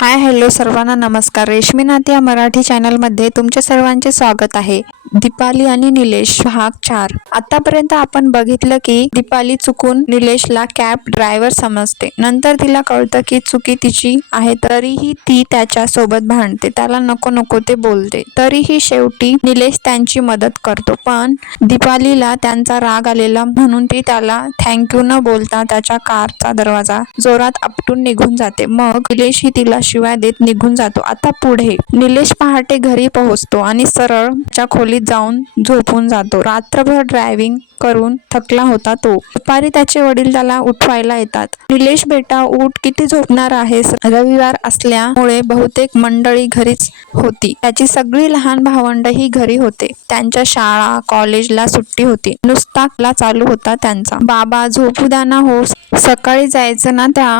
Hi hello सर्वांना नमस्कार. रेशमी नाते या मराठी चॅनलमध्ये तुमच्या सर्वांचे स्वागत आहे. दीपाली आणि निलेश भाग चार. आतापर्यंत आपण बघितलं की दीपाली चुकून निलेशला कॅब ड्रायव्हर समजते. नंतर तिला कळतं की चुकी तिची आहे तरीही ती त्याच्या सोबत भांडते. त्याला नको नको ते बोलते. तरीही शेवटी निलेश त्यांची मदत करतो. पण दीपालीला त्यांचा राग आलेला म्हणून ती त्याला थँक्यू न बोलता त्याच्या कारचा दरवाजा जोरात आपटून निघून जाते. मग निलेश ही तिला शिवाय देत निघून जातो. आता पुढे निलेश पहाटे घरी पोहोचतो आणि सरळ च्या खोलीत जाऊन झोपून जातो. रात्रभर ड्रायव्हिंग करून थकला होता तो. दुपारी त्याचे वडील त्याला उठवायला येतात. निलेश बेटा उठ. किती झोपणार आहेस? रविवार असल्यामुळे बहुतेक मंडळी घरीच होती. त्याची सगळी लहान भावंड ही घरी होते. त्यांच्या शाळा कॉलेजला सुट्टी होती. नुसता चालू होता त्यांचा. बाबा झोपू द्या ना हो. सकाळी जायचं ना त्या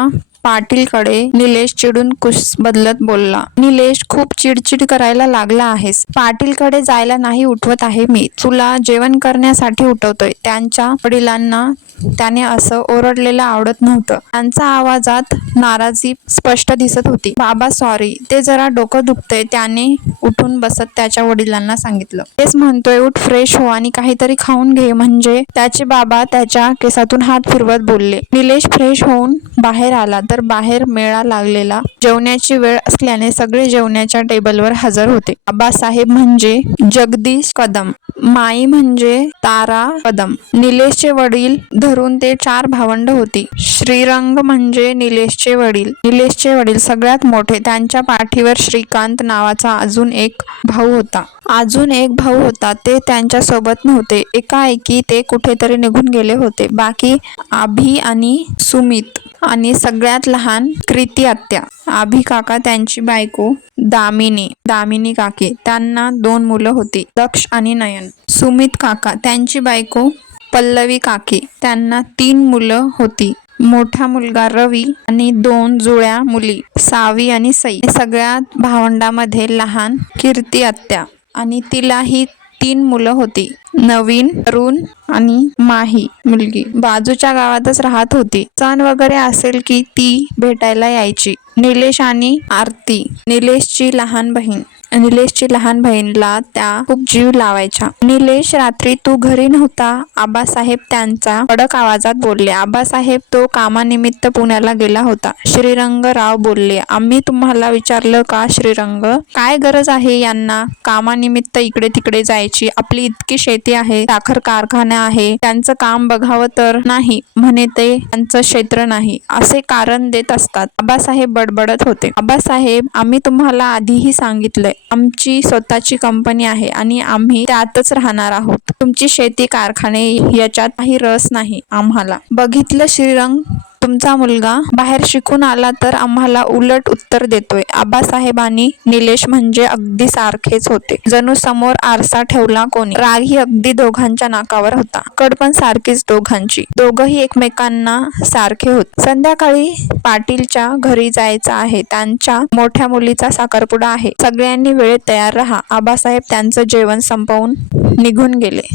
पाटीलकडे निलेश चिडून कुस बदलत बोलला. निलेश खूप चिडचिड करायला लागला आहेस. पाटीलकडे जायला नाही उठवत आहे मी. तुला जेवण करण्यासाठी उठवतोय. त्यांच्या वडिलांना त्याने असं ओरडलेलं आवडत नव्हतं. त्यांचा आवाजात नाराजी स्पष्ट दिसत होती. बाबा सॉरी ते जरा डोकं दुखतंय. त्याने उठून बसत त्याच्या वडिलांना सांगितलं. तेच म्हणतोय उठ फ्रेश हो आणि काहीतरी खाऊन घे. म्हणजे त्याचे बाबा त्याच्या केसातून हात फिरवत बोलले. निलेश फ्रेश होऊन बाहेर आला. तर बाहेर मेळा लागलेला जेवण्याची वेळ असल्याने सगळे जेवण्याच्या टेबलवर हजर होते. आबासाहेब म्हणजे जगदीश कदम माई म्हणजे तारा कदम. निलेशचे वडील धरून ते चार भावंड होती. श्रीरंग म्हणजे निलेशचे वडील. निलेशचे वडील सगळ्यात मोठे. त्यांच्या पाठीवर श्रीकांत नावाचा अजून एक भाऊ होता. अजून एक भाऊ होता. ते त्यांच्यासोबत नव्हते. एकाएकी ते कुठेतरी निघून गेले होते. बाकी आभी आणि सुमित आणि सगळ्यात लहान कृती आत्या. आभी काका त्यांची बायको दामिनी दामिनी काकी. त्यांना दोन मुलं होती दक्ष आणि नयन. सुमित काका त्यांची बायको पल्लवी काकी. त्यांना तीन मुलं होती मोठा मुलगा रवी आणि दोन जुळ्या मुली सावी आणि सई. सगळ्यात भावंडामध्ये लहान कीर्ती आत्या. आणि तिलाही तीन मुलं होती. नवीन अरुण आणि माही मुलगी. बाजूच्या गावातच राहत होती. सण वगैरे असेल की ती भेटायला यायची. निलेश आणि आरती. निलेशची लहान बहीण. निलेशची लहान बहीणला त्या खूप जीव लावायच्या. निलेश रात्री तू घरी नव्हता. आबासाहेब त्यांचा कडक आवाजात बोलले. आबासाहेब तो कामानिमित्त पुण्याला गेला होता. श्रीरंग राव बोलले आम्ही तुम्हाला विचारलं का श्रीरंग? काय गरज आहे यांना? कामानिमित्त इकडे तिकडे जायची. आपली इतकी शेती आहे. साखर कारखाना आहे. त्यांचं काम बघावं तर नाही. म्हणे ते त्यांचं क्षेत्र नाही. असे कारण देत असतात. आबासाहेब बडबडत होते. आबासाहेब आम्ही तुम्हाला आधीही सांगितलंय आमची स्वतःची कंपनी आहे आणि आम्ही त्यातच राहणार आहोत. तुमची शेती कारखाने याच्यात काही रस नाही आम्हाला. बघितलं श्रीरंग? तुमचा मुलगा बाहेर शिकून आला तर आम्हाला उलट उत्तर देतोय. आबासाहेबांनी निलेश म्हणजे अगदी सारखेच होते. जणू समोर आरसा ठेवला कोणी? राग ही अगदी दोघांच्या नाकावर होता. कड पण सारखीच दोघांची. दोघही एकमेकांना सारखे होते. संध्याकाळी पाटीलच्या घरी जायचं आहे. त्यांच्या मोठ्या मुलीचा साखरपुडा आहे. सगळ्यांनी वेळेत तयार राहा. आबासाहेब त्यांचं जेवण संपवून निघून गेले.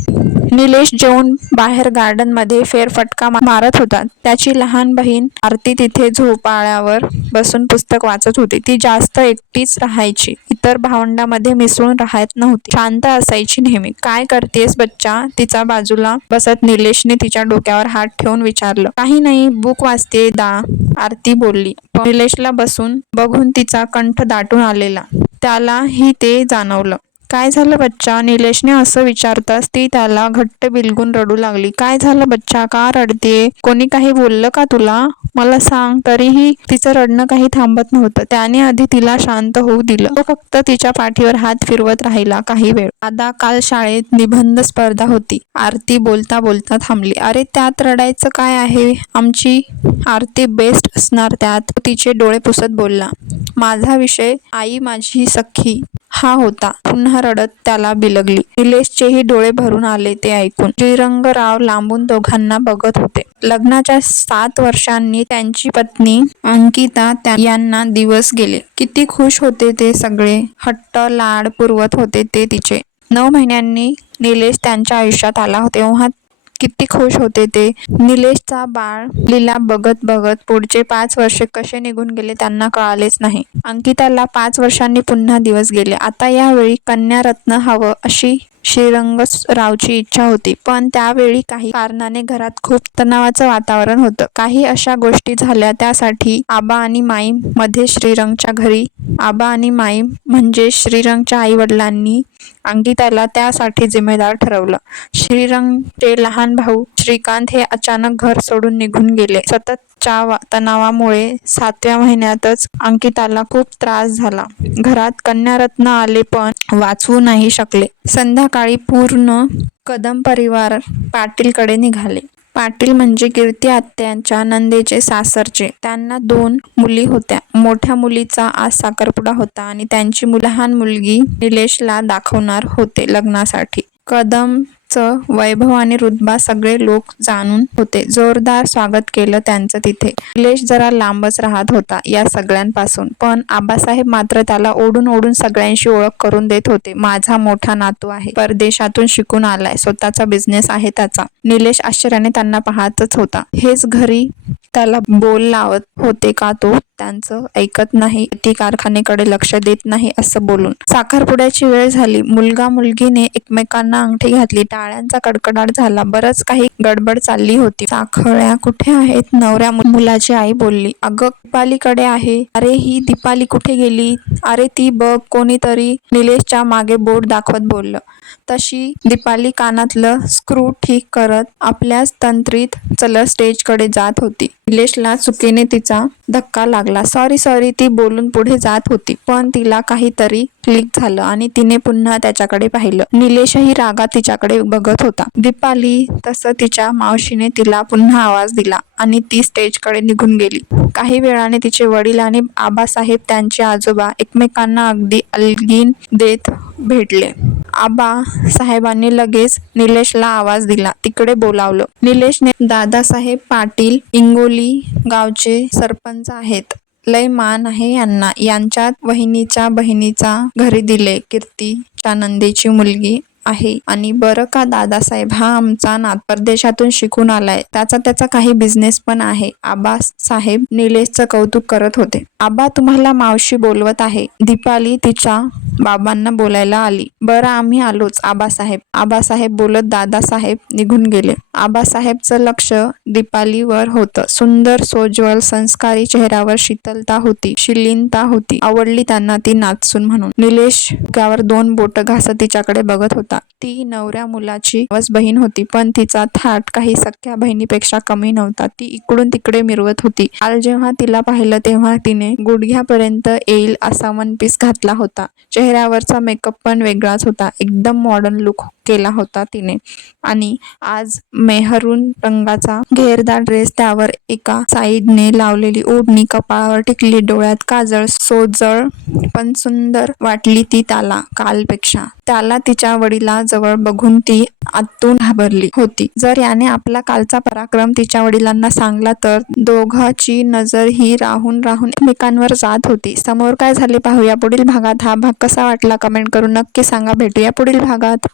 निलेश जेवून बाहेर गार्डनमध्ये फेरफटका मारत होता. त्याची लहान बहीण आरती तिथे झोपाळ्यावर बसून पुस्तक वाचत होती. ती जास्त एकटीच राहायची. इतर भावंडामध्ये मिसळून राहत नव्हती. शांत असायची नेहमी. काय करतेस बच्चा तिचा बाजूला बसत निलेशने तिच्या डोक्यावर हात ठेवून विचारलं. काही नाही बुक वाचते दा आरती बोलली. निलेशला बसून बघून तिचा कंठ दाटून आलेला. त्यालाही ते जाणवलं. काय झालं बच्चा? निलेशने असं विचारताच ती त्याला घट्ट बिलगून रडू लागली. काय झालं बच्चा? का रडतेय? कोणी काही बोललं का तुला? मला सांग. तरीही तिचं रडणं काही थांबत नव्हतं. त्याने आधी तिला शांत होऊ दिलं. तो फक्त तिच्या पाठीवर हात फिरवत राहिला काही वेळ. दादा काल शाळेत निबंध स्पर्धा होती. आरती बोलता बोलता थांबली. अरे त्यात रडायचं काय आहे? आमची आरती बेस्ट असणार त्यात. तिचे डोळे पुसत बोलला माझा विषय आई माझी सख्खी हा होता. पुन्हा रडत त्याला बिलगली. निलेशचेही डोळे भरून आले ते ऐकून. श्रीरंगराव लांबून दोघांना बघत होते. लग्नाच्या सात वर्षांनी त्यांची पत्नी अंकिता यांना दिवस गेले. किती खुश होते ते सगळे. हट्ट लाड पुरवत होते ते तिचे. नऊ महिन्यांनी निलेश त्यांच्या आयुष्यात आला तेव्हा किती खुश होते ते. निलेशचा बाळ लीला बघत बघत पुढचे पाच वर्षे कसे निघून गेले त्यांना कळालेच नाही. अंकिताला पाच वर्षांनी पुन्हा दिवस गेले. आता यावेळी कन्यारत्न हवं अशी श्रीरंगरावची इच्छा होती. पण त्यावेळी काही कारणाने घरात खूप तणावाचं वातावरण होतं. काही अशा गोष्टी झाल्या त्यासाठी आबा आणि माई मध्ये श्रीरंगच्या घरी. आबा आणि माई म्हणजे श्रीरंगच्या आई वडिलांनी अंकिताला त्यासाठी जिम्मेदार ठरवलं. श्रीरंगचे लहान भाऊ श्रीकांत हे अचानक घर सोडून निघून गेले. सतत च्या तणावामुळे सातव्या महिन्यातच अंकिताला खूप त्रास झाला. घरात कन्यारत्न आले पण वाचवू नाही शकले. संध्याकाळी पूर्ण कदम परिवार पाटीलकडे निघाले. पाटील म्हणजे कीर्ती आत्यांच्या नंदेचे सासरचे. त्यांना दोन मुली होत्या. मोठ्या मुलीचा आज साखरपुडा होता आणि त्यांची लहान मुलगी निलेशला दाखवणार होते लग्नासाठी. कदम चं वैभव आणि रुद्बा सगळे लोक जाणून होते. जोरदार स्वागत केलं त्यांचं तिथे. निलेश जरा लांबच राहत होता या सगळ्यांपासून. पण आबासाहेब मात्र त्याला ओढून ओढून सगळ्यांशी ओळख करून देत होते. माझा मोठा नातू आहे. परदेशातून शिकून आलाय. स्वतःचा बिझनेस आहे त्याचा. निलेश आश्चर्याने त्यांना पाहतच होता. हेच घरी त्याला बोल लावत होते का तो? त्यांचं ऐकत नाही ती कारखान्याकडे लक्ष देत नाही असं बोलून. साखरपुड्याची वेळ झाली. मुलगा मुलगीने एकमेकांना अंगठी घातली. टाळ्यांचा कडकडाट झाला. बरंच काही गडबड चालली होती. साखळ्या कुठे आहेत? नवऱ्या मुलाची आई बोलली. अगं दीपालीकडे आहे. अरे ही दीपाली कुठे गेली? अरे ती बघ कोणीतरी निलेशच्या मागे बोट दाखवत बोललं. तशी दीपाली कानातलं स्क्रू ठीक करत आपल्याच तंत्रीत चलत स्टेजकडे जात होती. निलेशला चुकीने तिचा धक्का लागला. लागला. सॉरी सॉरी ती बोलून पुढे जात होती पण तिला काहीतरी क्लिक झालं आणि तिने पुन्हा त्याच्याकडे पाहिलं. निलेशही रागात तिच्याकडे बघत होता. दीपाली तसं तिच्या मावशीने तिला पुन्हा आवाज दिला आणि ती स्टेजकडे निघून गेली. काही वेळाने तिचे वडील आणि आबासाहेब त्यांचे आजोबा एकमेकांना अगदी अलगीन देत भेटले. आबा साहेबांनी लगेच निलेशला आवाज दिला. तिकडे बोलावलं. निलेशने दादासाहेब पाटील इंगोली गावचे सरपंच आहेत. लय मान आहे यांना. यांच्यात वहिनीच्या बहिणीचा घरी दिले कीर्तीच्या नंदेची मुलगी आहे. आणि बरं का दादासाहेब हा आमचा नात परदेशातून शिकून आलाय. त्याचा त्याचा काही बिझनेस पण आहे. आबा साहेब निलेशचं कौतुक करत होते. आबा तुम्हाला मावशी बोलवत आहे. दीपाली तिच्या बाबांना बोलायला आली. बरं आम्ही आलोच. आबासाहेब. आबासाहेब बोलत दादासाहेब निघून गेले. आबासाहेबचं लक्ष दीपालीवर होतं. सुंदर सोज्वल संस्कारी चेहऱ्यावर शीतलता होती शिलीनता होती. आवडली त्यांना ती नाचसून म्हणून. निलेश त्यावर दोन बोट घासत तिच्याकडे बघत होता. ती नवऱ्या मुलाची वस बहीण होती पण तिचा थाट काही सख्या बहिणीपेक्षा कमी नव्हता. ती इकडून तिकडे मिरवत होती. काल जेव्हा तिला पाहिलं तेव्हा तिने गुडघ्यापर्यंत येईल असा वन पीस घातला होता. चेहऱ्यावरचा मेकअप पण वेगळाच होता. एकदम मॉडर्न लुक केला होता तिने. आणि आज मेहरून रंगाचा घेरदार ड्रेस त्यावर एका साईडने लावलेली ओढणी कपाळावर टिकली. डोळ्यात काजळ सोजळ पण सुंदर वाटली ती त्याला कालपेक्षा. त्याला तिच्या वडिलाजवळ बघून ती आतून घाबरली होती. जर याने आपला कालचा पराक्रम तिच्या वडिलांना सांगला तर दोघाची नजर ही राहून राहून एकमेकांवर जात होती. समोर काय झाले पाहूया. पुढील भागात हा भाग कसा वाटला कमेंट करून नक्की सांगा. भेटूया पुढील भागात.